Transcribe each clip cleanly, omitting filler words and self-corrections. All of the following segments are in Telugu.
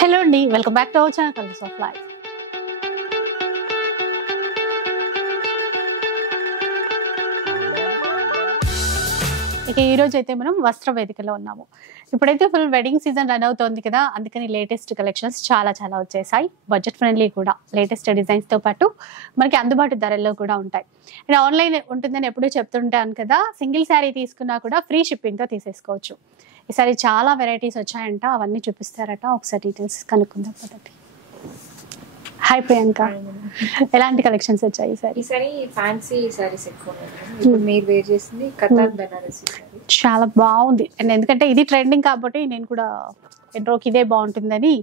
హలో అండి, welcome back to our channel colours of life. ఇక ఈ రోజు అయితే మనం వస్త్ర వేదికలో ఉన్నాము. ఇప్పుడైతే ఫుల్ వెడ్డింగ్ సీజన్ రన్ అవుతోంది కదా, అందుకని లేటెస్ట్ కలెక్షన్స్ చాలా వచ్చేసాయి. బడ్జెట్ ఫ్రెండ్లీ కూడా, లేటెస్ట్ డిజైన్స్ తో పాటు మనకి అందుబాటు ధరల్లో కూడా ఉంటాయి. అండ్ ఆన్లైన్ ఉంటుందని ఎప్పుడూ చెప్తుంటాను కదా, సింగిల్ శారీ తీసుకున్నా కూడా ఫ్రీ షిప్పింగ్ తో తీసేసుకోవచ్చు. ఈసారి చాలా వెరైటీస్ వచ్చాయంట, అవన్నీ చూపిస్తారట. ఒకసారి డీటెయిల్స్ కనుక్కుందాం పదండి. హాయ్ ప్రియాంక, ఎలాంటి కలెక్షన్స్ వచ్చాయి ఈసారి? ఫ్యాన్సీ సారీస్ ఎక్కువ ఇప్పుడు మీరు వేర్ చేసింది కతార్ బనారసి సారీ. చాలా బాగుంది. అండ్ ఎందుకంటే ఇది ట్రెండింగ్ కాబట్టి నేను కూడా ఎంట్రోకి ఇదే బాగుంటుందని.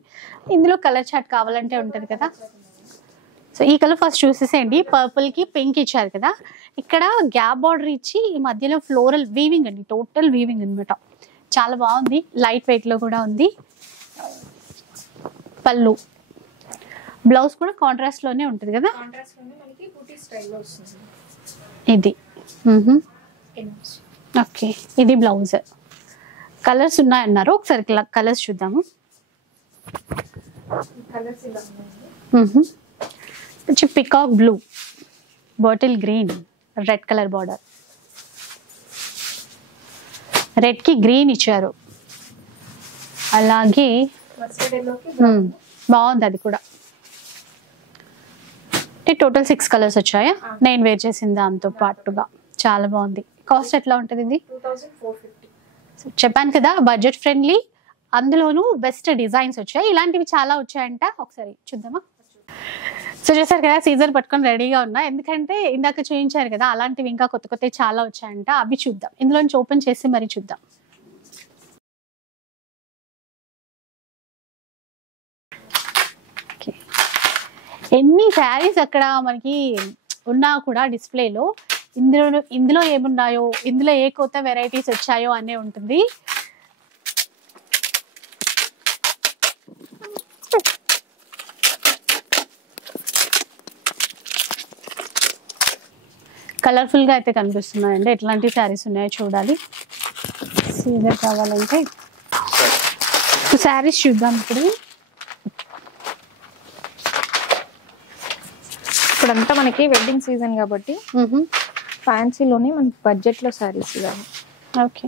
ఇందులో కలర్ చార్ట్ కావాలంటే ఉంటుంది కదా. సో ఈ కలర్ ఫస్ట్ చూసేసేయండి. పర్పుల్ కి పింక్ ఇచ్చారు కదా, ఇక్కడ గ్యాప్ బార్డర్ ఇచ్చి ఈ మధ్యలో ఫ్లోరల్ వీవింగ్ అండి, టోటల్ వీవింగ్ అనమాట. చాలా బాగుంది, లైట్ వెయిట్ లో కూడా ఉంది. పళ్ళు, బ్లౌజ్ కూడా కాంట్రాస్ట్ లోనే ఉంటుంది కదా. కాంట్రాస్ట్ లోనే మనకి బూటీ స్టైల్లో వస్తుంది. ఇది ఓకే, ఇది బ్లౌజ్. కలర్స్ ఉన్నాయన్నారు, ఒకసారి కలర్స్ చూద్దాము. కలర్స్ ఇలా ఉన్నాయి. Peacock blue, bottle green, red colour border, red కి గ్రీన్ ఇచ్చారు. అలాగే బాగుంది అది కూడా. టోటల్ 6 కలర్స్ వచ్చాయా? నేను వేర్ చేసిన దాంతో పాటుగా చాలా బాగుంది. కాస్ట్ ఎట్లా ఉంటుంది ఇది? 2450. చెప్పాను కదా బడ్జెట్ ఫ్రెండ్లీ, అందులోనూ బెస్ట్ డిజైన్స్ వచ్చాయి. ఇలాంటివి చాలా వచ్చాయంట, ఒకసారి చూద్దామా. సో చూసారు కదా, సీజర్ పట్టుకొని రెడీగా ఉన్నా, ఎందుకంటే ఇందాక చూపించారు కదా అలాంటివి ఇంకా కొత్త కొత్త చాలా వచ్చాయంట. అవి చూద్దాం, ఇందులోంచి ఓపెన్ చేసి మరి చూద్దాం. ఎన్ని శారీస్ అక్కడ మనకి ఉన్నా కూడా డిస్ప్లేలో ఇందులో ఏమున్నాయో, ఇందులో ఏ కొత్త వెరైటీస్ వచ్చాయో అనే ఉంటుంది. కలర్ఫుల్ గా అయితే కనిపిస్తున్నాయండి. ఎట్లాంటి శారీస్ ఉన్నాయో చూడాలి. సీజర్ కావాలంటే శారీస్ చూద్దాం. ఇప్పుడంతా మనకి వెడ్డింగ్ సీజన్ కాబట్టి ఫ్యాన్సీలోనే మనకి బడ్జెట్ లో సారీస్ ఇవ్వాలి. ఓకే,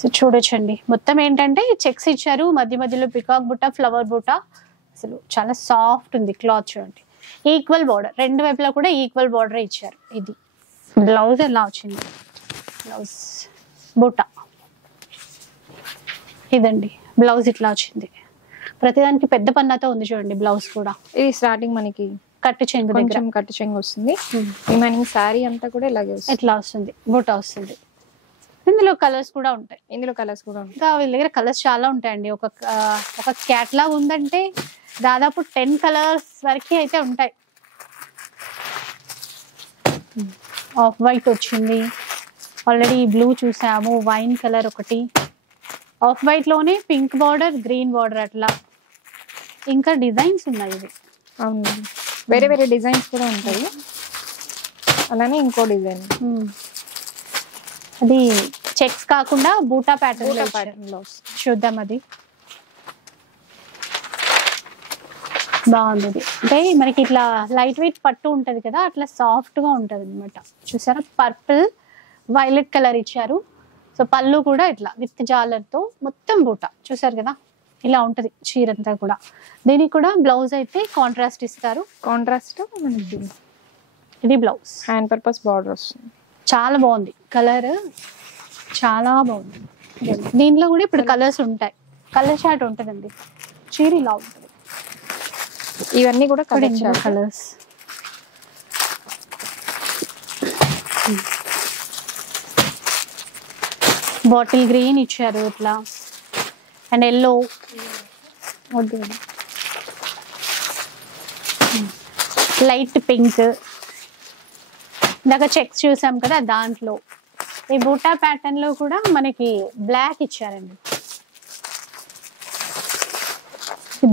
సో చూడొచ్చండి. మొత్తం ఏంటంటే చెక్స్ ఇచ్చారు, మధ్య మధ్యలో పికాక్ బుట్ట, ఫ్లవర్ బుట్ట. అసలు చాలా సాఫ్ట్ ఉంది క్లాత్. చూడండి, ఈక్వల్ బార్డర్, రెండు వైపులా కూడా ఈక్వల్ బార్డర్ ఇచ్చారు. ఇది బ్లౌజ్ ఎలా వచ్చింది, బ్లౌజ్ బుట్ట ఇదండి. బ్లౌజ్ ఇట్లా వచ్చింది, ప్రతిదానికి పెద్ద పన్నాతో ఉంది. చూడండి బ్లౌజ్ కూడా. ఇది స్టార్టింగ్ మనకి కట్టు చెంగు దగ్గర కట్టు చెంగు వస్తుంది. రిమైనింగ్ శారీ అంతా కూడా ఇలాగే వస్తుంది. ఎట్లా వస్తుంది, బుట్ట వస్తుంది. ఇందులో కలర్స్ కూడా ఉంటాయి. ఇంకా వీళ్ళ దగ్గర కలర్స్ చాలా ఉంటాయండి. ఒక క్యాట్లాగ్ ఉందంటే దాదాపు 10 కలర్స్ వరకు అయితే ఉంటాయి. ఆఫ్ వైట్ వచ్చింది, ఆల్రెడీ బ్లూ చూసాము, వైన్ కలర్ ఒకటి, ఆఫ్ వైట్ లోనే పింక్ బార్డర్, గ్రీన్ బార్డర్, అట్లా ఇంకా డిజైన్స్ ఉన్నాయి. ఇది అవును, వేరే వేరే డిజైన్స్ కూడా ఉంటాయి. అలానే ఇంకో డిజైన్, అది చెక్స్ కాకుండా బూటా ప్యాటర్న్ లో చూద్దాం. అది బాగుంది. అంటే మనకి ఇట్లా లైట్ వెయిట్ పట్టు ఉంటది కదా, అట్లా సాఫ్ట్ గా ఉంటది అనమాట. చూసారా, పర్పుల్ వైలెట్ కలర్ ఇచ్చారు. సో పళ్ళు కూడా ఇట్లా విత్ జాలర్ తో మొత్తం బూటా చూసారు కదా, ఇలా ఉంటది చీరంతా కూడా. దీనికి కూడా బ్లౌజ్ అయితే కాంట్రాస్ట్ ఇస్తారు. కాంట్రాస్ట్ ఇది బ్లౌజ్, హ్యాండ్ పర్పస్ బార్డర్ వస్తుంది. చాలా బాగుంది కలర్, చాలా బాగుంది. దీంట్లో కూడా ఇప్పుడు కలర్స్ ఉంటాయి, కలర్ చార్ట్ ఉంటుందండి. చీర ఇలా ఉంటుంది. ఇవన్నీ కూడా కలర్స్. బాటిల్ గ్రీన్ ఇచ్చారు ఇట్లా, అండ్ ఎల్లో, లైట్ పింక్. ఇందాక చెక్స్ చూసాం కదా, దాంట్లో ఈ బూటా ప్యాటర్న్ లో కూడా మనకి బ్లాక్ ఇచ్చారండి.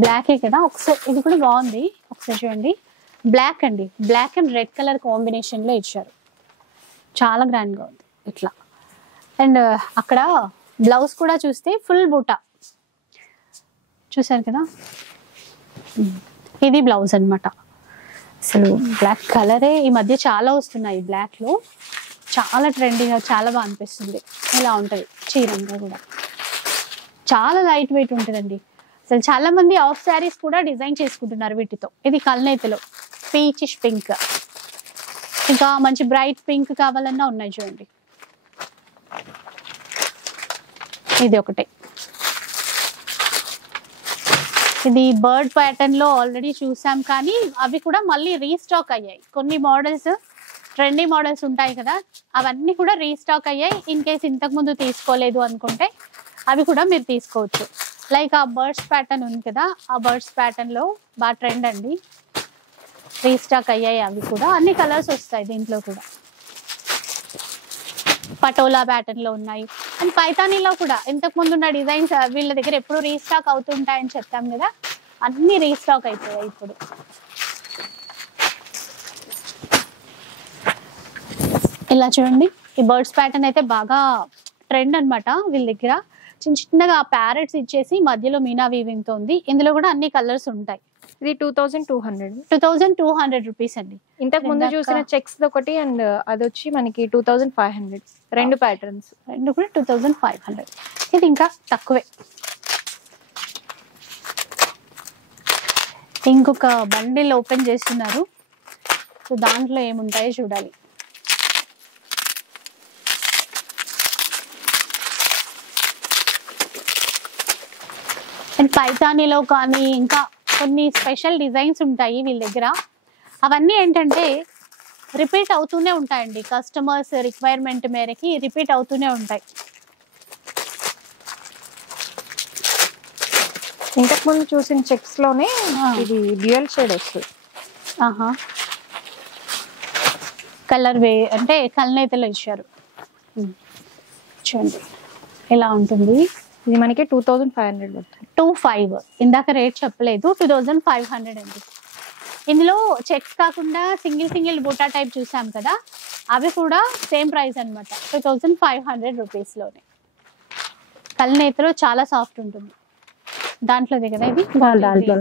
బ్లాకే కదా, ఒకసారి ఇది కూడా బాగుంది. ఒకసారి చూడండి, బ్లాక్ అండి, black and red colour combination లో ఇచ్చారు. చాలా గ్రాండ్ గా ఉంది ఇట్లా. అండ్ అక్కడ బ్లౌజ్ కూడా చూస్తే ఫుల్ బూటా, చూసారు కదా, ఇది బ్లౌజ్ అన్నమాట. అసలు బ్లాక్ కలరే ఈ మధ్య చాలా వస్తున్నాయి, బ్లాక్ లో చాలా ట్రెండింగ్, చాలా బాగా అనిపిస్తుంది. ఇలా ఉంటది చీరంగా కూడా, చాలా లైట్ వెయిట్ ఉంటుందండి. అసలు చాలా మంది ఆఫ్ శారీస్ కూడా డిజైన్ చేసుకుంటున్నారు వీటితో. ఇది కల్నేతలో పీచిష్ పింక్, ఇంకా మంచి బ్రైట్ పింక్ కావాలన్నా ఉన్నాయి చూడండి. ఇది ఒకటే, ఇది బర్డ్ ప్యాటర్న్ లో ఆల్రెడీ చూసాం, కానీ అవి కూడా మళ్ళీ రీస్టాక్ అయ్యాయి. కొన్ని మోడల్స్ ట్రెండీ మోడల్స్ ఉంటాయి కదా, అవన్నీ కూడా రీస్టాక్ అయ్యాయి. ఇన్ కేస్ ఇంతకు ముందు తీసుకోలేదు అనుకుంటే అవి కూడా మీరు తీసుకోవచ్చు. లైక్ ఆ బర్డ్స్ ప్యాటర్న్ ఉంది కదా, ఆ బర్డ్స్ ప్యాటర్న్ లో బాగా ట్రెండ్ అండి, రీస్టాక్ అయ్యాయి. అవి కూడా అన్ని కలర్స్ వస్తాయి దీంట్లో కూడా. పటోలా ప్యాటర్న్ లో ఉన్నాయి, అండ్ పైతానీలో కూడా ఇంతకు ముందు ఉన్న డిజైన్స్ వీళ్ళ దగ్గర ఎప్పుడు రీస్టాక్ అవుతుంటాయని చెప్తాం కదా, అన్ని రీస్టాక్ అయిపోయాయి ఇప్పుడు. ఇలా చూడండి, ఈ బర్డ్స్ ప్యాటర్న్ అయితే బాగా ట్రెండ్ అనమాట వీళ్ళ దగ్గర. చిన్న చిన్నగా ప్యారెట్స్ ఇచ్చేసి మధ్యలో మీనా వీవింగ్ తో ఉంది. ఇందులో కూడా అన్ని కలర్స్ ఉంటాయి. ఇది 2200. 2200 రూపీస్ అండి. ఇంతకు ముందు చూసిన చెక్స్ ఒకటి అండ్ అది వచ్చి మనకి 2500. రెండు ప్యాటర్న్స్, రెండు కూడా 2500. ఇది ఇంకా తక్కువే. ఇంకొక బండిల్ ఓపెన్ చేస్తున్నారు, సో దాంట్లో ఏముంటాయో చూడాలి. అండ్ పైతానీలో కానీ ఇంకా కొన్ని స్పెషల్ డిజైన్స్ ఉంటాయి వీళ్ళ దగ్గర. అవన్నీ ఏంటంటే రిపీట్ అవుతూనే ఉంటాయండి, కస్టమర్స్ రిక్వైర్మెంట్ మేరకి రిపీట్ అవుతూనే ఉంటాయి. ఇంతకు ముందు చూసిన చెక్స్ లోనే ఇది డ్యూయల్ షేడ్ వస్తుంది. కలర్ వే అంటే కల్నేతలో ఇచ్చారు చూడండి, ఇలా ఉంటుంది. ఇది మనకి 2500 పడుతుంది. 25, ఇందాక రేట్ చెప్పలేదు, 2500 అండి. ఇందులో చెక్స్ కాకుండా సింగిల్ బూటా టైప్ చూసాం కదా, అవి కూడా సేమ్ ప్రైస్ అనమాట, 2500 రూపీస్లోనే. కల్నేతలో చాలా సాఫ్ట్ ఉంటుంది. దాంట్లో కదా ఇది, దాంట్లో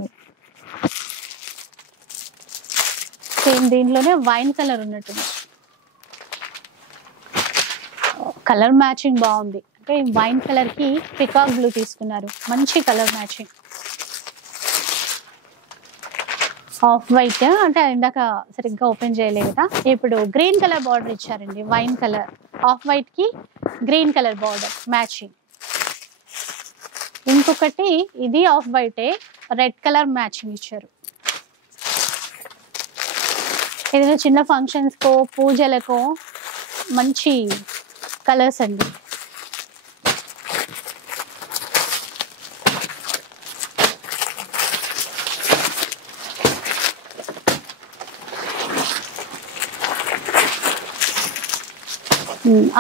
సేమ్ దీంట్లోనే వైన్ కలర్ ఉన్నట్టుంది. కలర్ మ్యాచింగ్ బాగుంది, అంటే వైన్ కలర్ కి పికాక్ బ్లూ తీసుకున్నారు, మంచి కలర్ మ్యాచింగ్. ఆఫ్ వైట్ అంటే ఇందాక సరిగ్గా ఓపెన్ చేయలేదు కదా, ఇప్పుడు గ్రీన్ కలర్ బార్డర్ ఇచ్చారండి. వైన్ కలర్ ఆఫ్ వైట్ కి గ్రీన్ కలర్ బార్డర్ మ్యాచింగ్. ఇంకొకటి ఇది ఆఫ్ వైటే, రెడ్ కలర్ మ్యాచింగ్ ఇచ్చారు. ఏదైనా చిన్న ఫంక్షన్స్ కో పూజలకో మంచి కలర్స్ అండి.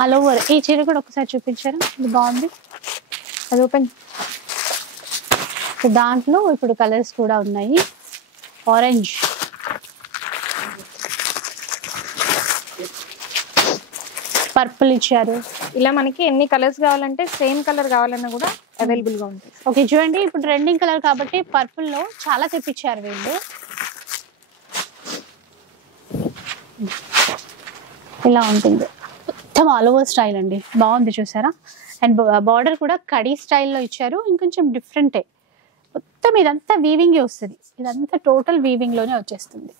ఆల్ ఓవర్ ఈ చీర కూడా ఒకసారి చూపించారు, ఇది బాగుంది. అది ఓపెన్, దాంట్లో ఇప్పుడు కలర్స్ కూడా ఉన్నాయి. ఆరెంజ్, పర్పుల్ ఇచ్చారు. ఇలా మనకి ఎన్ని కలర్స్ కావాలంటే సేమ్ కలర్ కావాలన్నా కూడా అవైలబుల్ గా ఉంటుంది. ఓకే చూడండి, ఇప్పుడు ట్రెండింగ్ కలర్ కాబట్టి పర్పుల్ లో చాలా తెప్పించారు వీళ్ళు. ఇలా ఉంటుంది మొత్తం ఆల్ ఓవర్ స్టైల్ అండి, బాగుంది చూసారా. అండ్ బార్డర్ కూడా కడీ స్టైల్లో ఇచ్చారు, ఇంకొంచెం డిఫరెంటే. మొత్తం ఇదంతా వీవింగ్ వస్తుంది, ఇదంతా టోటల్ వీవింగ్ లోనే వచ్చేస్తుంది.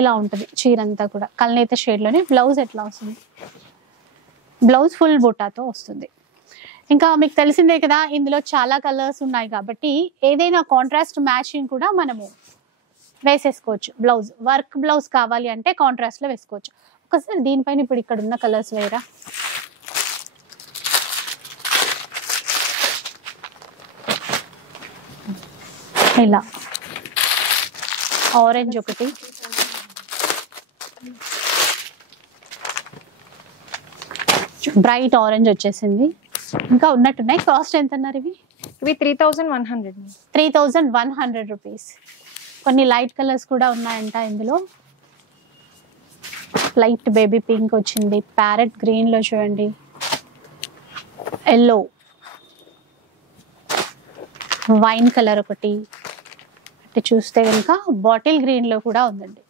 ఇలా ఉంటుంది చీర అంతా కూడా కల్నేత షేడ్ లోనే. బ్లౌజ్ ఎట్లా వస్తుంది, బ్లౌజ్ ఫుల్ బుటాతో వస్తుంది. ఇంకా మీకు తెలిసిందే కదా, ఇందులో చాలా కలర్స్ ఉన్నాయి కాబట్టి ఏదైనా కాంట్రాస్ట్ మ్యాచింగ్ కూడా మనము వేసేసుకోవచ్చు. బ్లౌజ్ వర్క్ బ్లౌజ్ కావాలి అంటే కాంట్రాస్ట్ లో వేసుకోవచ్చు. ఒకసారి దీనిపైన ఇప్పుడు ఇక్కడ ఉన్న కలర్స్ వేరా, ఇలా ఆరెంజ్ ఒకటి, బ్రైట్ ఆరెంజ్ వచ్చేసింది. ఇంకా ఉన్నట్టున్నాయి. కాస్ట్ ఎంత అన్నారు ఇవి? ఇవి 3100. 3100 రూపీస్. కొన్ని లైట్ కలర్స్ కూడా ఉన్నాయంట ఇందులో. లైట్ బేబీ పింక్ వచ్చింది, ప్యారెట్ గ్రీన్ లో చూడండి, ఎల్లో, వైన్ కలర్ ఒకటి, అంటే చూస్తే కనుక బాటిల్ గ్రీన్ లో కూడా ఉందండి.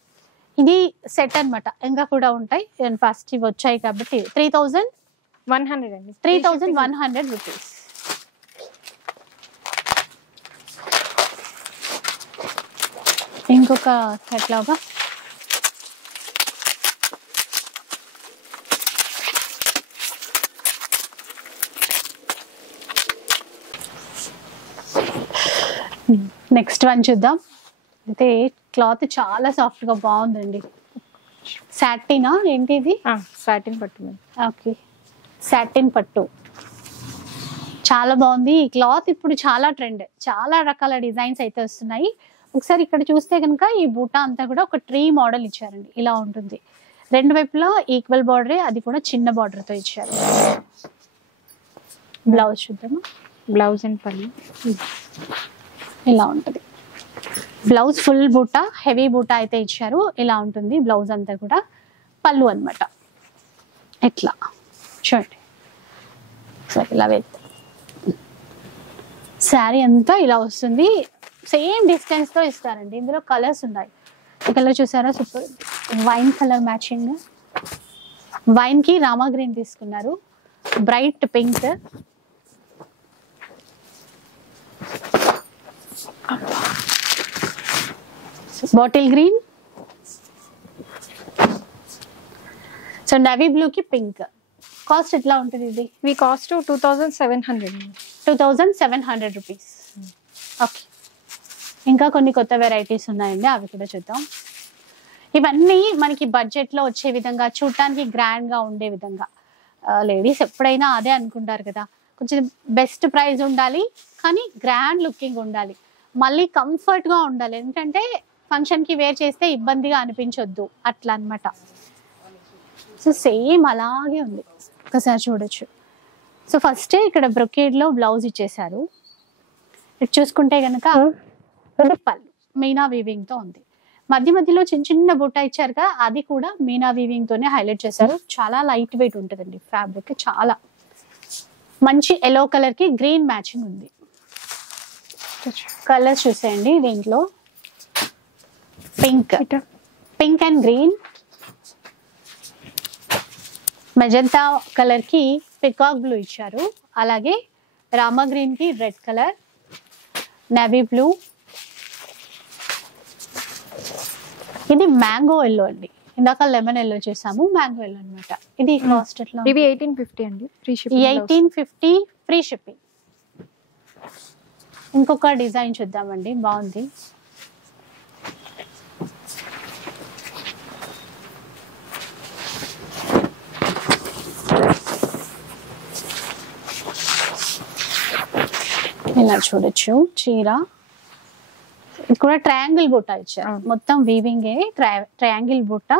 ఇది సెట్ అన్నమాట, ఇంకా కూడా ఉంటాయి. ఫస్ట్ ఇవి వచ్చాయి కాబట్టి 3100 అండి. 3100 రూపీస్. ఇంకొక ఎట్లాగా నెక్స్ట్ వన్ చూద్దాం. అయితే క్లాత్ చాలా సాఫ్ట్ గా బాగుందండి. సాటినా ఏంటి ఇది? సాటిన్ పట్టు. ఓకే, సాటిన్ పట్టు చాలా బాగుంది. ఈ క్లాత్ ఇప్పుడు చాలా ట్రెండ్, చాలా రకాల డిజైన్స్ అయితే వస్తున్నాయి. ఒకసారి ఇక్కడ చూస్తే కనుక ఈ బూటా అంతా కూడా ఒక ట్రీ మోడల్ ఇచ్చారండి. ఇలా ఉంటుంది, రెండు వైపులా ఈక్వల్ బార్డరే, అది కూడా చిన్న బార్డర్ తో ఇచ్చారు. బ్లౌజ్ చూద్దాము. బ్లౌజ్ అండ్ పళ్ళు ఇలా ఉంటుంది. బ్లౌజ్ ఫుల్ బూటా, హెవీ బూటా అయితే ఇచ్చారు. ఇలా ఉంటుంది బ్లౌజ్ అంతా కూడా. పళ్ళు అన్నమాట ఇట్లా చూడండి. సరే ఇలా వెళ్తే శారీ అంతా ఇలా వస్తుంది. సేమ్ డిస్టెన్స్ తో ఇస్తారండి. ఇందులో కలర్స్ ఉన్నాయి. ఈ కలర్ చూసారా, super wine colour matching. Wine కి రామా గ్రీన్ తీసుకున్నారు, bright pink, bottle green, so navy blue కి పింక్. కాస్ట్ ఎట్లా ఉంటుంది ఇది? ఇవి కాస్ట్ 2700. 2700 రూపీస్. ఓకే, ఇంకా కొన్ని కొత్త వెరైటీస్ ఉన్నాయండి, అవి కూడా చూద్దాం. ఇవన్నీ మనకి బడ్జెట్ లో వచ్చే విధంగా, చూడటానికి గ్రాండ్ గా ఉండే విధంగా. లేడీస్ ఎప్పుడైనా అదే అనుకుంటారు కదా, కొంచెం బెస్ట్ ప్రైస్ ఉండాలి కానీ గ్రాండ్ లుకింగ్ ఉండాలి, మళ్ళీ కంఫర్ట్ గా ఉండాలి. ఎందుకంటే ఫంక్షన్ కి వేర్ చేస్తే ఇబ్బందిగా అనిపించొద్దు, అట్లా అన్నమాట. సో సేమ్ అలాగే ఉంది, ఒకసారి చూడొచ్చు. సో ఫస్ట్ ఇక్కడ బ్రొకేడ్ లో బ్లౌజ్ ఇచ్చేసారు. ఇటు చూసుకుంటే కనుక పళ్ళు మీనా వీవింగ్ తో ఉంది. మధ్య మధ్యలో చిన్న చిన్న బుట్ట ఇచ్చారు కదా, అది కూడా మీనా వీవింగ్ తోనే హైలైట్ చేశారు. చాలా లైట్ వెయిట్ ఉంటుందండి ఫ్యాబ్రిక్. చాలా మంచి ఎల్లో కలర్ కి గ్రీన్ మ్యాచింగ్ ఉంది. కలర్స్ చూసేయండి, దీంట్లో pink, pink and green, magenta colour కి పికాక్ బ్లూ ఇచ్చారు, అలాగే రామా గ్రీన్ కి రెడ్ కలర్, నేవీ బ్లూ, ఇది మ్యాంగో ఎల్లో అండి. ఇందాక లెమన్ ఎల్లో చేసాము, మ్యాంగో ఎల్లో అనమాట. ఇది కాస్ట్ ఎట్లా? ఇవి 1850 అండి, ఫ్రీ షిప్పింగ్. 1850 free shipping. ఇంకొక డిజైన్ చూద్దామండి, బాగుంది. ఇలా చూడొచ్చు చీర. ఇది కూడా ట్రయాంగిల్ బూటా ఇచ్చారు, మొత్తం వీవింగ్ ట్రయాంగిల్ బూటా.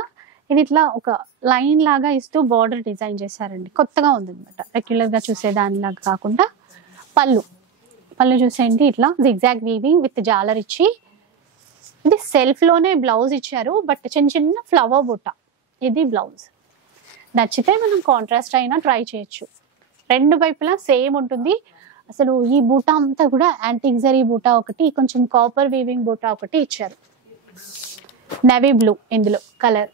ఇది ఇట్లా ఒక లైన్ లాగా ఇస్తూ బార్డర్ డిజైన్ చేశారండి, కొత్తగా ఉంది అనమాట. రెగ్యులర్ గా చూసే దానిలాగా కాకుండా. పళ్ళు, పళ్ళు చూసేయండి, ఇట్లా జిగ్జాగ్ వీవింగ్ విత్ జాలర్ ఇచ్చి. ఇది సెల్ఫ్ లోనే బ్లౌజ్ ఇచ్చారు, బట్ చిన్న చిన్న ఫ్లవర్ బూటా. ఇది బ్లౌజ్. నచ్చితే మనం కాంట్రాస్ట్ అయినా ట్రై చేయొచ్చు. రెండు వైపులా సేమ్ ఉంటుంది. అసలు ఈ బూటా అంతా కూడా యాంటిక్ జరీ బూటా ఒకటి, కొంచెం కాపర్ వీవింగ్ బూటా ఒకటి ఇచ్చారు. నేవీ బ్లూ ఇందులో కలర్.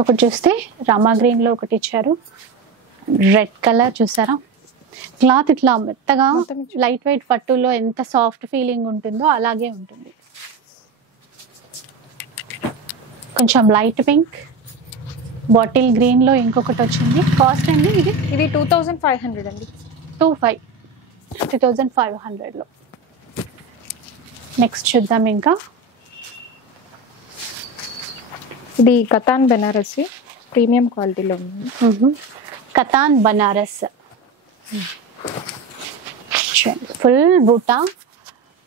ఒకటి చూస్తే రామా గ్రీన్ లో ఒకటి ఇచ్చారు, రెడ్ కలర్ చూసారా. క్లాత్ ఇట్లా మెత్తగా లైట్ వెయిట్ పట్టులో ఎంత సాఫ్ట్ ఫీలింగ్ ఉంటుందో అలాగే ఉంటుంది. కొంచెం లైట్ పింక్, బాటిల్ గ్రీన్ లో ఇంకొకటి వచ్చింది. కాస్ట్ అండి ఇది 2500 అండి. 2500 లో. నెక్స్ట్ చూద్దాం. ఇంకా ఇది కతాన్ బెనారసి, ప్రీమియం క్వాలిటీలో ఉంది. కతాన్ బనారస్ ఫుల్ బూటా,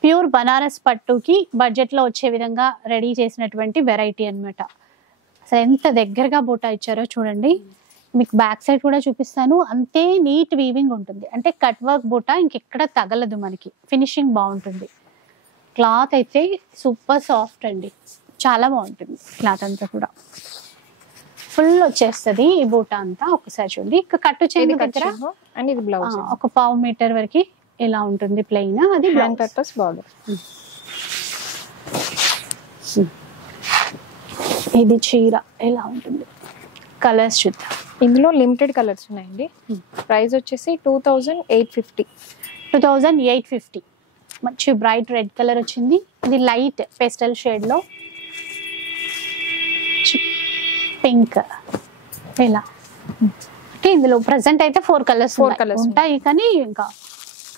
ప్యూర్ బనారస్ పట్టుకి బడ్జెట్ లో వచ్చే విధంగా రెడీ చేసినటువంటి వెరైటీ అన్నమాట. అసలు ఎంత దగ్గరగా బూటా ఇచ్చారో చూడండి. మీకు బ్యాక్ సైడ్ కూడా చూపిస్తాను. అంతే నీట్ వీవింగ్ ఉంటుంది, అంటే కట్ వర్క్ బూటా ఇంకెక్కడ తగలదు మనకి. ఫినిషింగ్ బాగుంటుంది. క్లాత్ అయితే సూపర్ సాఫ్ట్ అండి, చాలా బాగుంటుంది క్లాత్ అంతా కూడా. ఫుల్ వచ్చేస్తుంది ఈ బూటా అంతా. ఒకసారి చూడండి, ఇక కట్టు చేయండి దగ్గర అండ్ ఇది బ్లౌజ్ ఒక 1/2 మీటర్ వరకు ఇలా ఉంటుంది ప్లెయిన్. అది హ్యాండ్ పర్పస్ బార్డర్. ఇది చీర ఎలా ఉంటుంది, కలర్స్ చూద్దాం. ఇందులో లిమిటెడ్ కలర్స్ ఉన్నాయండి. ప్రైస్ వచ్చేసి 2850. 2850. మంచి బ్రైట్ రెడ్ కలర్ వచ్చింది. ఇది లైట్ పేస్టల్ షేడ్ లో పింక్ ఇలా. అంటే ఇందులో ప్రెసెంట్ అయితే 4 కలర్స్ ఉంటాయి, కానీ ఇంకా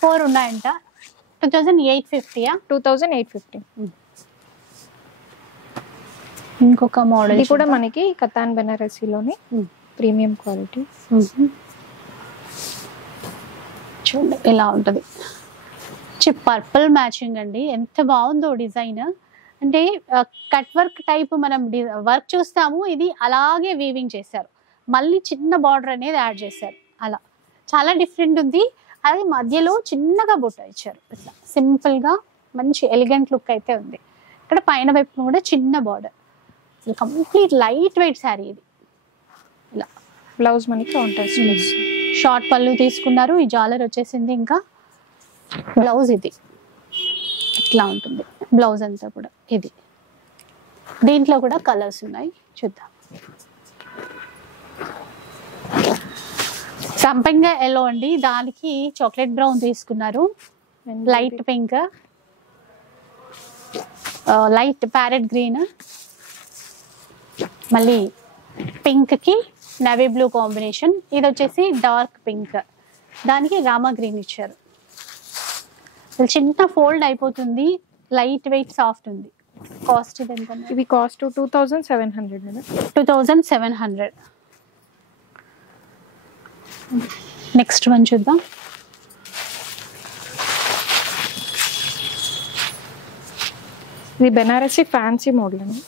4 ఉన్నాయంట. 2850. 2850. ఇంకొక మోడల్ ఇది కూడా మనకి కతాన్ బెనారసీలోని ప్రీమియం క్వాలిటీ. చూడండి ఇలా ఉంటుంది. పర్పుల్ మ్యాచింగ్ అండి, ఎంత బాగుందో డిజైన్. అంటే కట్ వర్క్ టైప్ మనం వర్క్ చూస్తాము, ఇది అలాగే వీవింగ్ చేశారు. మళ్ళీ చిన్న బార్డర్ అనేది యాడ్ చేశారు. అలా చాలా డిఫరెంట్ ఉంది. అది మధ్యలో చిన్నగా బుట్ట ఇచ్చారు. ఇట్లా సింపుల్ గా మంచి ఎలిగెంట్ లుక్ అయితే ఉంది. ఇక్కడ పైన వైపు కూడా చిన్న border. Complete light weight sari ఇది. ఇలా బ్లౌజ్ మనకి కాంట్రాస్ట్ షార్ట్ పళ్ళు తీసుకున్నారు. ఈ జాలర్ వచ్చేసింది. ఇంకా బ్లౌజ్ ఇది ఇట్లా ఉంటుంది. బ్లౌజ్ అంతా కూడా ఇది. దీంట్లో కూడా కలర్స్ ఉన్నాయి, చూద్దాం. సంపంగా ఎల్లో అండి, దానికి చాక్లెట్ బ్రౌన్ తీసుకున్నారు. Light pink, light parrot green, మళ్ళీ పింక్ కి నేవీ బ్లూ కాంబినేషన్. ఇది వచ్చేసి డార్క్ పింక్, దానికి రామా గ్రీన్ ఇచ్చారు. చిన్న ఫోల్డ్ అయిపోతుంది, లైట్ వెయిట్ సాఫ్ట్ ఉంది. కాస్ట్ ఇది ఎంత? ఇది కాస్ట్ 2700. 2700. నెక్స్ట్ వన్ చూద్దాం. ఇది బెనారసీ ఫ్యాన్సీ మోడల్ అండి.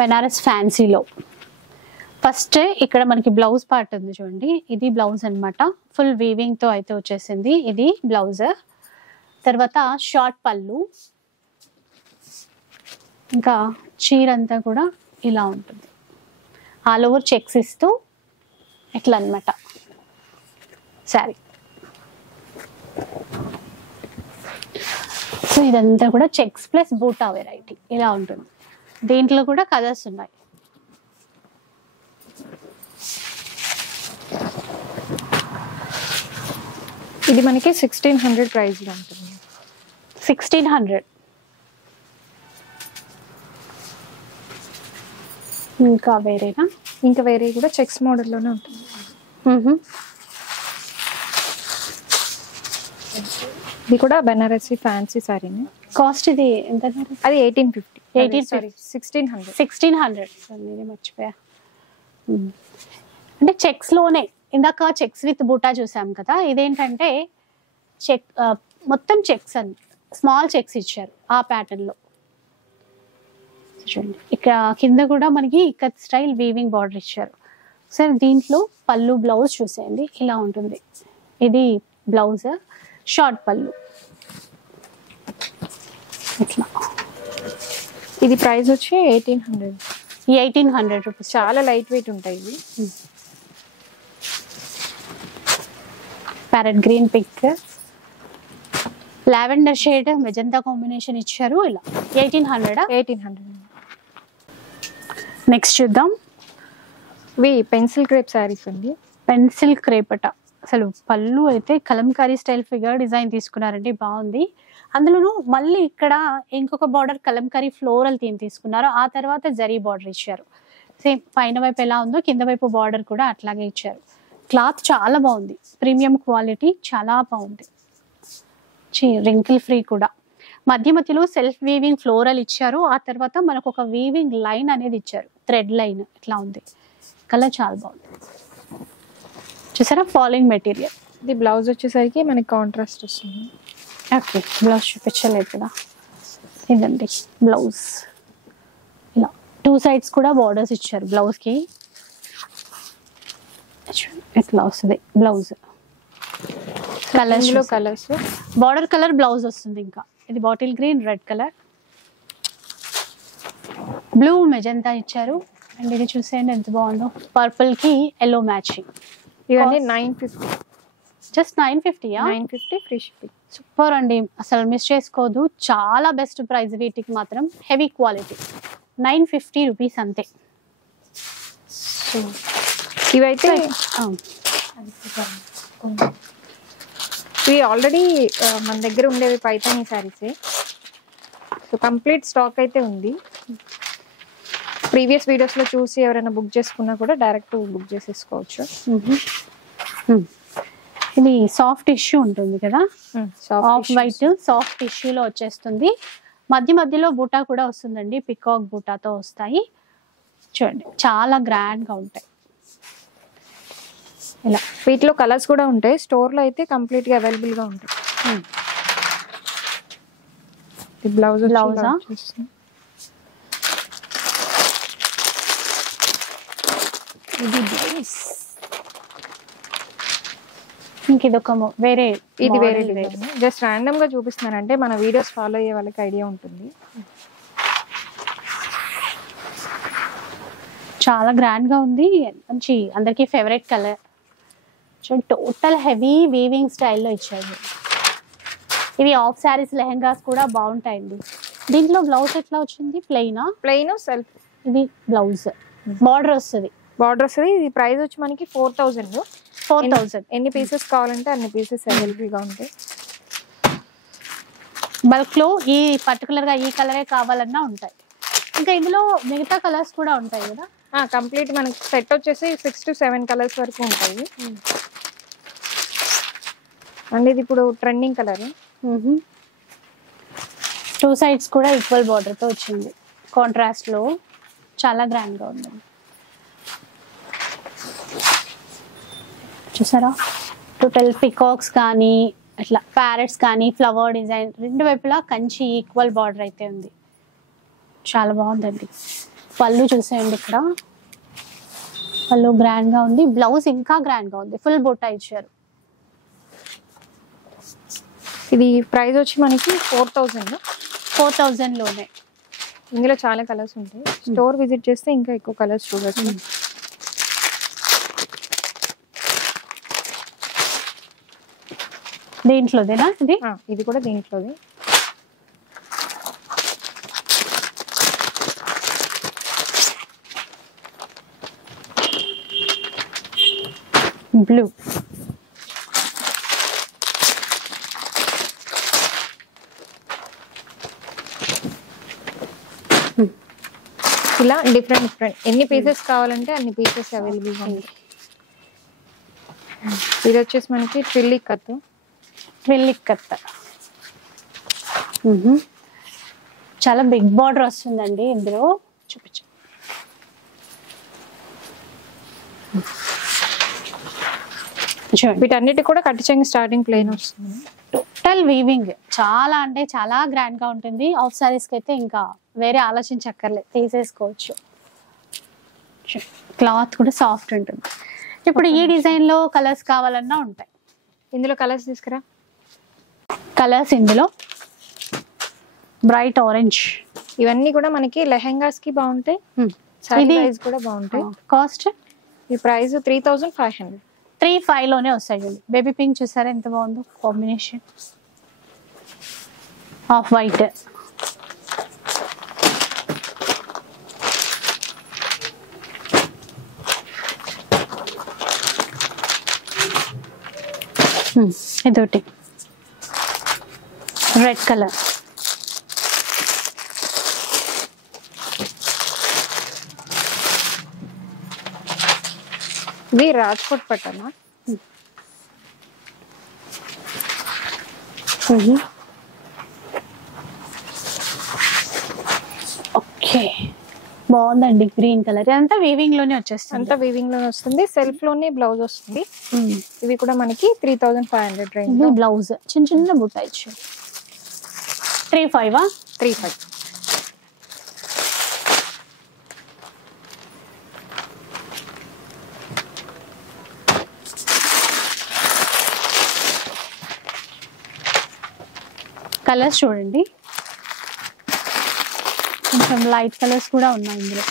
బెనారస్ ఫ్యాన్సీలో ఫస్ట్ ఇక్కడ మనకి బ్లౌజ్ పార్ట్ ఉంది చూడండి. ఇది బ్లౌజ్ అన్నమాట. ఫుల్ వీవింగ్ తో అయితే వచ్చేసింది. ఇది బ్లౌజ్. తర్వాత షార్ట్ పళ్ళు, ఇంకా చీర అంతా కూడా ఇలా ఉంటుంది. ఆల్ ఓవర్ చెక్స్ ఇస్తూ ఇట్లా అన్నమాట శారీ. సో ఇదంతా కూడా చెక్స్ ప్లస్ బూటా వెరైటీ ఇలా ఉంటుంది. దీంట్లో కూడా కలర్స్ ఉన్నాయి. ఇది మనకి 1600 ప్రైస్ లో ఉంటుంది. 1600. ఇంకా వేరేనా? ఇంకా వేరే కూడా చెక్స్ మోడల్ లోనే ఉంటుంది. ఇది కూడా బెనారసీ ఫ్యాన్సీ సారీని. కాస్ట్ ఇది ఎంత? అది 1850. 1600. 1600. నేనే మర్చిపోయా. అంటే చెక్స్ లోనే ఇందాక చెక్స్ విత్ బూటా చూసాం కదా, ఇదేంటంటే చెక్ మొత్తం చెక్స్ అని స్మాల్ చెక్స్ ఇచ్చారు ఆ ప్యాటర్న్ లో. చూడండి ఇక్కడ కింద కూడా మనకి ఇక్కత్ స్టైల్ వీవింగ్ బార్డర్ ఇచ్చారు. సరే దీంట్లో పళ్ళు బ్లౌజ్ చూసేయండి ఇలా ఉంటుంది. ఇది బ్లౌజ్, షార్ట్ పళ్ళు ఇట్లా. ఇది ప్రైస్ వచ్చి 1800. 1800 రూపీస్. చాలా లైట్ వెయిట్ ఉంటాయి ఇవి. Parrot green, pink, lavender shade, magenta combination ఇచ్చారు. ఇలా 1800. 1800. నెక్స్ట్ చూద్దాం. ఇవి పెన్సిల్ క్రేప్ శారీస్ అండి. పెన్సిల్ క్రేప్ అట. అసలు పళ్ళు అయితే కలంకారీ స్టైల్ ఫిగర్ డిజైన్ తీసుకున్నారండి, బాగుంది. అందులోనూ మళ్ళీ ఇక్కడ ఇంకొక బార్డర్ కలంకారీ ఫ్లోరల్ థీమ్ తీసుకున్నారు. ఆ తర్వాత జరీ బార్డర్ ఇచ్చారు. సేమ్ పైన వైపు ఎలా ఉందో కింద వైపు బార్డర్ కూడా అట్లాగే ఇచ్చారు. క్లాత్ చాలా బాగుంది, ప్రీమియం క్వాలిటీ, చాలా బాగుంది. రింకిల్ ఫ్రీ కూడా. మధ్య మధ్యలో సెల్ఫ్ వీవింగ్ ఫ్లోరల్ ఇచ్చారు. ఆ తర్వాత మనకు ఒక వీవింగ్ లైన్ అనేది ఇచ్చారు, థ్రెడ్ లైన్ ఇట్లా ఉంది. కలర్ చాలా బాగుంది. చూసారా ఫాలింగ్ మెటీరియల్. ఇది బ్లౌజ్ వచ్చేసరికి మనకి కాంట్రాస్ట్ వస్తుంది. ఓకే, బ్లౌజ్ చూపించలేదు కదా, ఇదండి బ్లౌజ్. ఇలా 2 sides కూడా బార్డర్స్ ఇచ్చారు బ్లౌజ్ కి. ఎట్లా వస్తుంది blouse. Colours colours border colour blouse వస్తుంది. ఇంకా ఇది bottle green, red colour, blue magenta ఇచ్చారు. అండ్ ఇది చూసేయండి ఎంత బాగుందో, పర్పుల్ కి ఎల్లో మ్యాచింగ్. ఇవన్నీ 950. జస్ట్ 950యా? 950 free shipping. సూపర్ అండి, అసలు మిస్ చేసుకోదు. చాలా బెస్ట్ ప్రైస్ వీటికి మాత్రం, హెవీ క్వాలిటీ. 950 రూపీస్ అంతే. సో ఇవైతే ఇవి ఆల్రెడీ మన దగ్గర ఉండేవి పైతానీ శారీసే. సో కంప్లీట్ స్టాక్ అయితే ఉంది. ప్రీవియస్ వీడియోస్లో చూసి ఎవరైనా బుక్ చేసుకున్నా కూడా డైరెక్ట్ బుక్ చేసేసుకోవచ్చు. ఇది సాఫ్ట్ టిష్యూ ఉంటుంది కదా, ఆఫ్ సాఫ్ట్ వైట్ సాఫ్ట్ టిష్యూలో వచ్చేస్తుంది. మధ్య మధ్యలో బూటా కూడా వస్తుందండి, పికాక్ బూటాతో వస్తాయి. చూడండి చాలా గ్రాండ్ గా ఉంటాయి. ఇలా వీటిలో కలర్స్ కూడా ఉంటాయి. స్టోర్లో అయితే కంప్లీట్ గా అవైలబుల్ గా ఉంటాయి. బ్లౌజ్ బ్లౌజా? ఇది బ్లౌజ్. ఇంక ఇదొక వేరే, ఇది వేరే డిజైన్. జస్ట్ ర్యాండమ్ గా చూపిస్తున్నాను, అంటే మన వీడియోస్ ఫాలో అయ్యే వాళ్ళకి ఐడియా ఉంటుంది. చాలా గ్రాండ్ గా ఉంది, మంచి అందరికి ఫేవరెట్ కలర్. చూడండి టోటల్ హెవీ వీవింగ్ స్టైల్లో ఇచ్చారు. ఇవి ఆఫ్ శారీస్, లెహెంగాస్ కూడా బాగుంటాయండి. దీంట్లో బ్లౌజ్ ఎట్లా వచ్చింది? Plain self. ఇది బ్లౌజ్, బార్డర్ వస్తుంది. బార్డర్ వస్తుంది. ఇది ప్రైస్ వచ్చి మనకి 4000. 4000. ఎన్ని పీసెస్ కావాలంటే అన్ని పీసెస్ అవైలబుల్ గా ఉంటాయి. బల్క్ లో ఈ పర్టికులర్ గా ఈ కలరే కావాలన్నా ఉంటాయి. ఇంకా ఇందులో మిగతా కలర్స్ కూడా ఉంటాయి కదా. కంప్లీట్ మనకి సెట్ వచ్చేసి 6 to 7 కలర్స్ వరకు ఉంటాయి. అండ్ ఇది ఇప్పుడు ట్రెండింగ్ కలర్. 2 sides కూడా ఈక్వల్ బార్డర్ తో వచ్చింది. కాంట్రాస్ట్ లో చాలా గ్రాండ్ గా ఉంది. చూసారా టోటల్ పికాక్స్ కానీ అట్లా ప్యారెట్స్ కానీ ఫ్లవర్ డిజైన్ రెండు వైపులా కంచి ఈక్వల్ బార్డర్ అయితే ఉంది. చాలా బాగుందండి. పళ్ళు చూసేయండి, ఇక్కడ పళ్ళు గ్రాండ్ గా ఉంది. బ్లౌజ్ ఇంకా గ్రాండ్ గా ఉంది, ఫుల్ బొట్టా ఇచ్చారు. ఇది ప్రైస్ వచ్చి మనకి 4000. 4000 లోనే. ఇందులో చాలా కలర్స్ ఉంటాయి. స్టోర్ విజిట్ చేస్తే ఇంకా ఎక్కువ కలర్స్ చూడొచ్చు. దీంట్లోదేనా ఇది? ఇది కూడా దీంట్లోది. బ్లూ. ఇలా డిఫరెంట్ ఎన్ని పీసెస్ కావాలంటే అన్ని పీసెస్ అవైలబుల్ గా ఉంటాయి. ఇది వచ్చేసి మనకి ట్విల్ ఇక్కత్. చాలా బిగ్ బార్డర్ వస్తుందండి ఇందులో. చూపించు. వీటన్నిటి కూడా కట్టి చెంగు స్టార్టింగ్ ప్లెయిన్ వస్తుంది. టోటల్ వీవింగ్ చాలా అంటే చాలా గ్రాండ్ గా ఉంటుంది. ఆఫ్ సారీస్ కి అయితే ఇంకా వేరే ఆలోచించక్కర్లేదు, తీసేసుకోవచ్చు. క్లాత్ కూడా సాఫ్ట్ ఉంటుంది. ఇప్పుడు ఈ డిజైన్ లో కలర్స్ కావాలన్నా ఉంటాయి. ఇందులో కలర్స్ తీసుకురా. కలర్స్ ఇందులో బ్రైట్ ఆరెంజ్. ఇవన్నీ కూడా మనకి లెహెంగాస్ కి బాగుంటాయి. సారీ ప్రైస్ కూడా బాగుంటాయి. కాస్ట్ ఈ ప్రైస్ 3500. 35 లోనే వస్తాయి. బేబీ పింక్ చూసారా ఎంత బాగుందో కాంబినేషన్. Off white. ఇదొకటి రెడ్ కలర్. ఇది రాజ్కోట్ పట్టనా. ఓకే బాగుందండి. గ్రీన్ కలర్ అంతా వీవింగ్ లోనే వచ్చేస్తుంది. అంతా వీవింగ్ లోనే వస్తుంది. సెల్ఫ్ లోనే బ్లౌజ్ వస్తుంది. ఇవి కూడా మనకి 3500 రేంజ్. బ్లౌజ్ చిన్న చిన్న బుట్ట ఇచ్చారు. 35. 35. కలర్స్ చూడండి, కొంచెం లైట్ కలర్స్ కూడా ఉన్నాయి ఇందులో.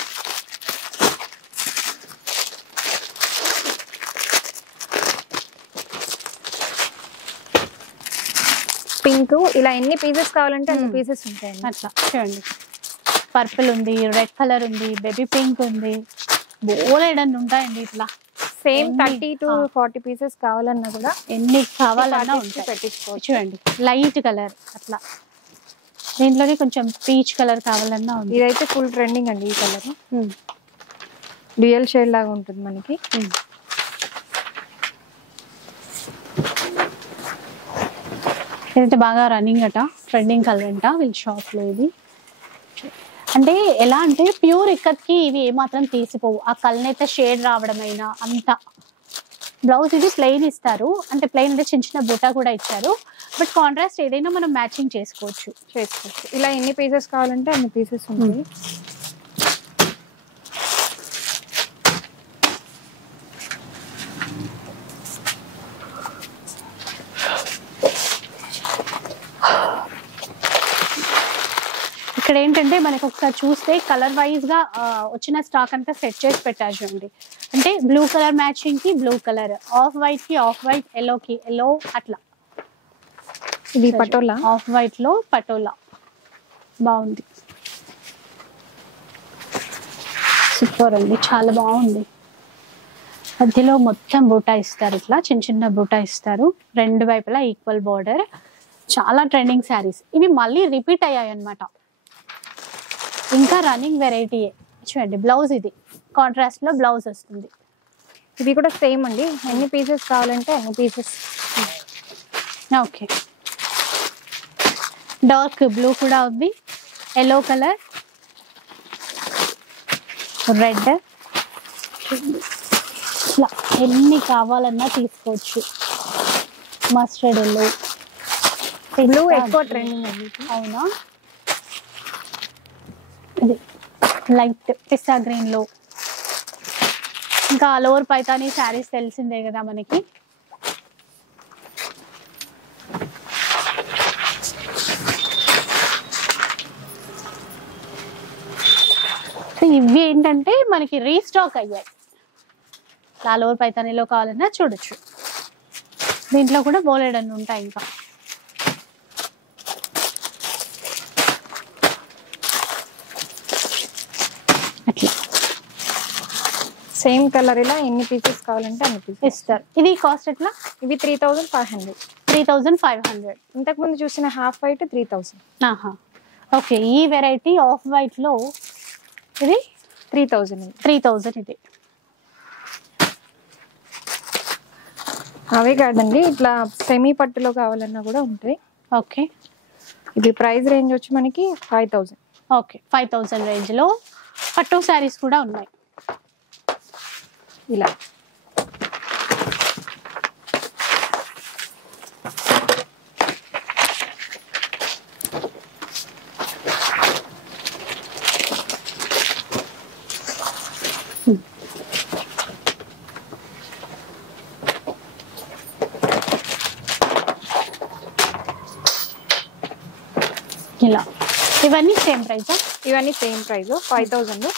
పింక్ ఇలా ఎన్ని పీసెస్ కావాలంటే అన్ని పీసెస్ ఉంటాయండి. అట్లా చూడండి, పర్పుల్ ఉంది, రెడ్ కలర్ ఉంది, బేబీ పింక్ ఉంది, బోలెడన్ని ఉంటాయండి. ఇట్లా సేమ్ 30 to 40 పీసెస్ కావాలన్నా కూడా ఎన్ని కావాలన్నా ఉంటాయి, పెట్టించుకోవచ్చు. చూడండి లైట్ కలర్ అట్లా. దీంట్లోనే కొంచెం పీచ్ కలర్ కావాలన్నా ఉంది. ఇదైతే ఫుల్ ట్రెండింగ్ అండి. ఈ కలర్ డ్యూయల్ షేడ్ లాగా ఉంటుంది మనకి. ఇదైతే బాగా రన్నింగ్ అట, ట్రెండింగ్ కలర్ అంట వీళ్ళ షాప్లో. ఇది అంటే ఎలా అంటే ప్యూర్ ఇక్కత్కి ఇవి ఏమాత్రం తీసిపోవు. ఆ కలర్ అయితే షేడ్ రావడమైనా అంతా. బ్లౌజ్ ఇది ప్లెయిన్ ఇస్తారు, అంటే ప్లెయిన్ అంటే చిన్న చిన్న బుట్ట కూడా ఇచ్చారు. బట్ కాంట్రాస్ట్ ఏదైనా మనం మ్యాచింగ్ చేసుకోవచ్చు. ఇలా ఎన్ని పీసెస్ కావాలంటే అన్ని పీసెస్ ఉంటాయి. ఇక్కడ ఏంటంటే మనకు ఒకసారి చూస్తే కలర్ వైజ్ గా వచ్చిన స్టాక్ అంతా సెట్ చేసి పెట్టారు చూడండి. అంటే బ్లూ కలర్ మ్యాచింగ్ కి బ్లూ కలర్, ఆఫ్ వైట్ కి ఆఫ్ వైట్, ఎల్లో కి ఎల్లో, అట్లా. ఇది పటోలా, ఆఫ్ వైట్ లో పటోలా బాగుంది, సూపర్ అండి, చాలా బాగుంది. మధ్యలో మొత్తం బూటా ఇస్తారు, ఇట్లా చిన్న చిన్న బూటా ఇస్తారు, రెండు వైపులా ఈక్వల్ బార్డర్. చాలా ట్రెండింగ్ శారీస్ ఇవి, మళ్ళీ రిపీట్ అయ్యాయి అన్నమాట. ఇంకా రన్నింగ్ వెరైటీయే. చూడండి బ్లౌజ్ ఇది కాంట్రాస్ట్ లో బ్లౌజ్ వస్తుంది. ఇది కూడా సేమ్ అండి, ఎన్ని పీసెస్ కావాలంటే అన్ని పీసెస్. ఓకే, డార్క్ బ్లూ కూడా ఉంది, ఎల్లో కలర్, రెడ్, ఇట్లా ఎన్ని కావాలన్నా తీసుకోవచ్చు. మస్టర్డ్ ఎల్లో, బ్లూ ఎక్కువ ట్రెండింగ్ అండి. అవునా, ఇది లైట్ పిస్తా గ్రీన్ లో. ఇంకా ఆల్ ఓవర్ పైతానీ శారీస్ తెలిసిందే కదా మనకి. ఇవి ఏంటంటే మనకి రీస్టాక్ అయ్యాయి. ఆల్ ఓవర్ పైతానీలో కావాలన్నా చూడొచ్చు. దీంట్లో కూడా బోలెడన్ని ఉంటాయి ఇంకా. సేమ్ కలర్ ఇలా ఎన్ని పీసెస్ కావాలంటే అన్ని పీసెస్ ఇస్తారు. ఇది కాస్ట్ ఎట్లా? ఇవి 3500. 3500. ఇంతకుముందు చూసిన హాఫ్ వైట్ 3000. ఓకే, ఈ వెరైటీ ఆఫ్ వైట్ లో ఇది 3000. 3000 ఇది. అవే కాదండి, ఇట్లా సెమీ పట్టులో కావాలన్నా కూడా ఉంటాయి. ఓకే, ఇది ప్రైస్ రేంజ్ వచ్చి మనకి 5000. ఓకే, 5000 రేంజ్ లో పట్టు శారీస్ కూడా ఉన్నాయి. ఇలా ఇలా ఇవన్నీ సేమ్ ప్రైస్. ఇవన్నీ సేమ్ ప్రైస్ 5000.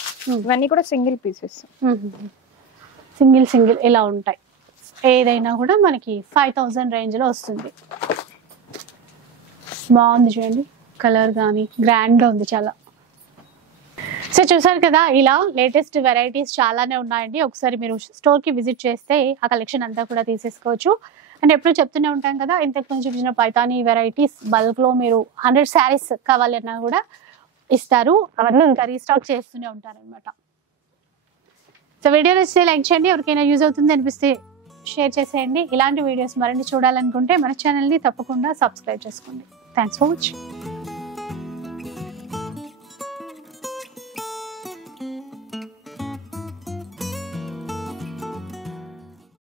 ఇవన్నీ కూడా సింగిల్ పీసెస్. సింగిల్ సింగిల్ ఇలా ఉంటాయి. ఏదైనా కూడా మనకి 5000 రేంజ్ లో వస్తుంది. బాగుంది చూడండి, కలర్ కానీ గ్రాండ్ గా ఉంది చాలా. సో చూసారు కదా, ఇలా లేటెస్ట్ వెరైటీస్ చాలానే ఉన్నాయండి. ఒకసారి మీరు స్టోర్ కి విజిట్ చేస్తే ఆ కలెక్షన్ అంతా కూడా తీసేసుకోవచ్చు. అంటే ఎప్పుడు చెప్తూనే ఉంటాం కదా, ఇంతకు ముందు చూపించిన పైతానీ వెరైటీస్ బల్క్ లో మీరు 100 శారీస్ కావాలన్నా కూడా ఇస్తారు. అవన్నీ ఇంకా రీస్టాక్ చేస్తూనే ఉంటారనమాట. సో వీడియో నచ్చితే లైక్ చేయండి, ఎవరికైనా యూజ్ అవుతుంది అనిపిస్తే షేర్ చేసేయండి. ఇలాంటి వీడియోస్ మరిన్ని చూడాలనుకుంటే మన ఛానల్ని తప్పకుండా సబ్స్క్రైబ్ చేసుకోండి. Thanks for watching.